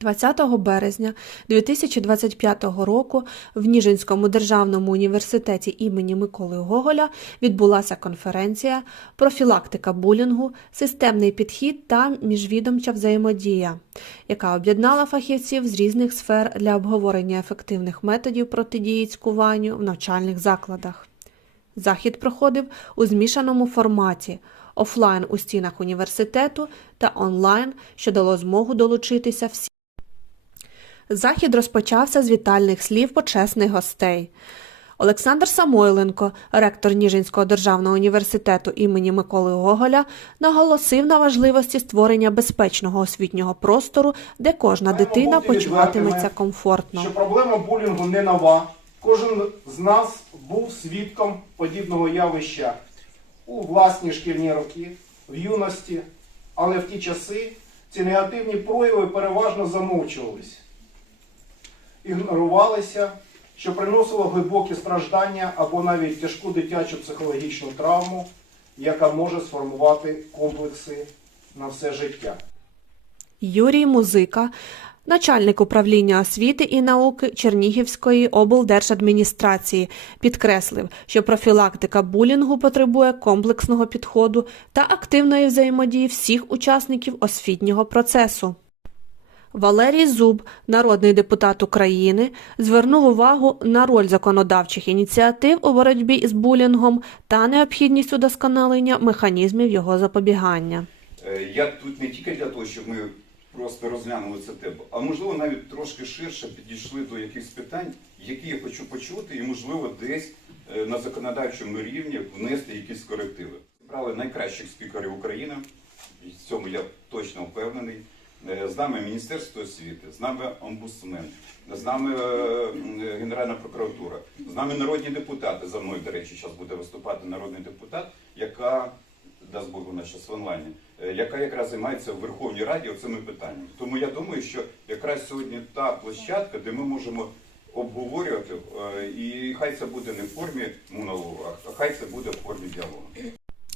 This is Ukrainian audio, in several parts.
20 березня 2025 року в Ніжинському державному університеті імені Миколи Гоголя відбулася конференція Профілактика булінгу, системний підхід та міжвідомча взаємодія, яка об'єднала фахівців з різних сфер для обговорення ефективних методів протидії цькуванню в навчальних закладах. Захід проходив у змішаному форматі офлайн у стінах університету та онлайн, що дало змогу долучитися всім. Захід розпочався з вітальних слів почесних гостей. Олександр Самойленко, ректор Ніжинського державного університету імені Миколи Гоголя, наголосив на важливості створення безпечного освітнього простору, де кожна дитина почуватиметься комфортно. що проблема булінгу не нова. Кожен з нас був свідком подібного явища у власні шкільні роки, в юності, але в ті часи ці негативні прояви переважно замовчувались, ігнорувалися, що приносило глибокі страждання або навіть тяжку дитячу психологічну травму, яка може сформувати комплекси на все життя. Юрій Музика, начальник управління освіти і науки Чернігівської облдержадміністрації, підкреслив, що профілактика булінгу потребує комплексного підходу та активної взаємодії всіх учасників освітнього процесу. Валерій Зуб, народний депутат України, звернув увагу на роль законодавчих ініціатив у боротьбі з булінгом та необхідність удосконалення механізмів його запобігання. Е, Я тут не тільки для того, щоб ми просто розглянули це тему, а можливо навіть трошки ширше підійшли до якихось питань, які я хочу почути, і можливо десь е, на законодавчому рівні внести якісь корективи. Брали найкращих спікерів України, в цьому я точно впевнений. Е, З нами Міністерство освіти, з нами омбудсмен, з нами е, Генеральна прокуратура, з нами народні депутати. За мною, до речі, зараз буде виступати народний депутат, яка дасть Бог вона зараз в онлайні, е, яка якраз займається в Верховній Раді оцими питаннями. Тому я думаю, що якраз сьогодні та площадка, де ми можемо обговорювати, е, і хай це буде не в формі монологу, а хай це буде в формі діалогу.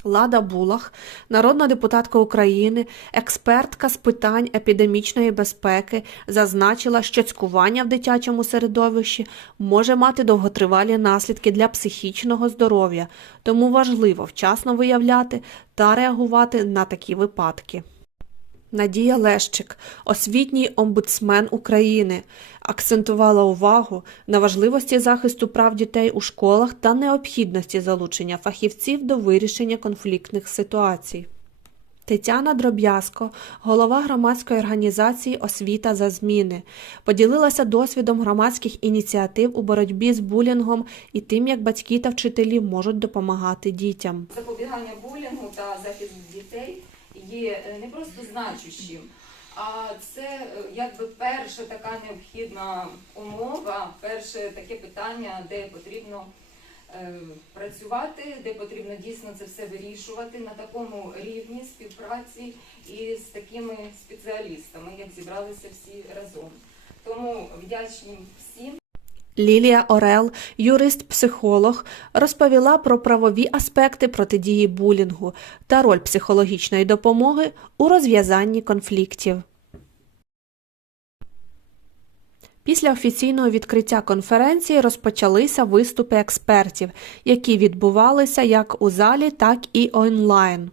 Лада Булах, народна депутатка України, експертка з питань епідемічної безпеки, зазначила, що цькування в дитячому середовищі може мати довготривалі наслідки для психічного здоров'я, тому важливо вчасно виявляти та реагувати на такі випадки. Надія Лещик, освітній омбудсмен України, акцентувала увагу на важливості захисту прав дітей у школах та необхідності залучення фахівців до вирішення конфліктних ситуацій. Тетяна Дроб'язко, голова громадської організації Освіта за зміни, поділилася досвідом громадських ініціатив у боротьбі з булінгом і тим, як батьки та вчителі можуть допомагати дітям. запобігання булінгу та захист дітей є е, не просто значущим, а це е, якби перша така необхідна умова, перше таке питання, де потрібно е, працювати, де потрібно дійсно це все вирішувати на такому рівні співпраці і з такими спеціалістами, як зібралися всі разом. Тому вдячні всім. Лілія Орел, юрист-психолог, розповіла про правові аспекти протидії булінгу та роль психологічної допомоги у розв'язанні конфліктів. Після офіційного відкриття конференції розпочалися виступи експертів, які відбувалися як у залі, так і онлайн.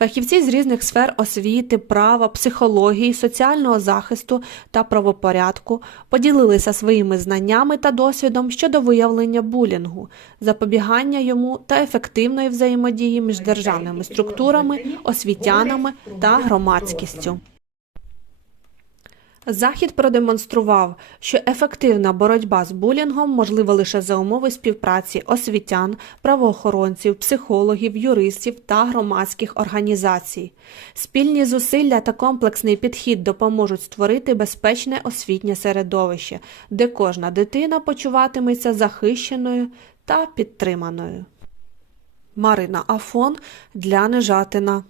Фахівці з різних сфер освіти, права, психології, соціального захисту та правопорядку поділилися своїми знаннями та досвідом щодо виявлення булінгу, запобігання йому та ефективної взаємодії між державними структурами, освітянами та громадськістю. Захід продемонстрував, що ефективна боротьба з булінгом можлива лише за умови співпраці освітян, правоохоронців, психологів, юристів та громадських організацій. Спільні зусилля та комплексний підхід допоможуть створити безпечне освітнє середовище, де кожна дитина почуватиметься захищеною та підтриманою. Марина Афон для Нежатина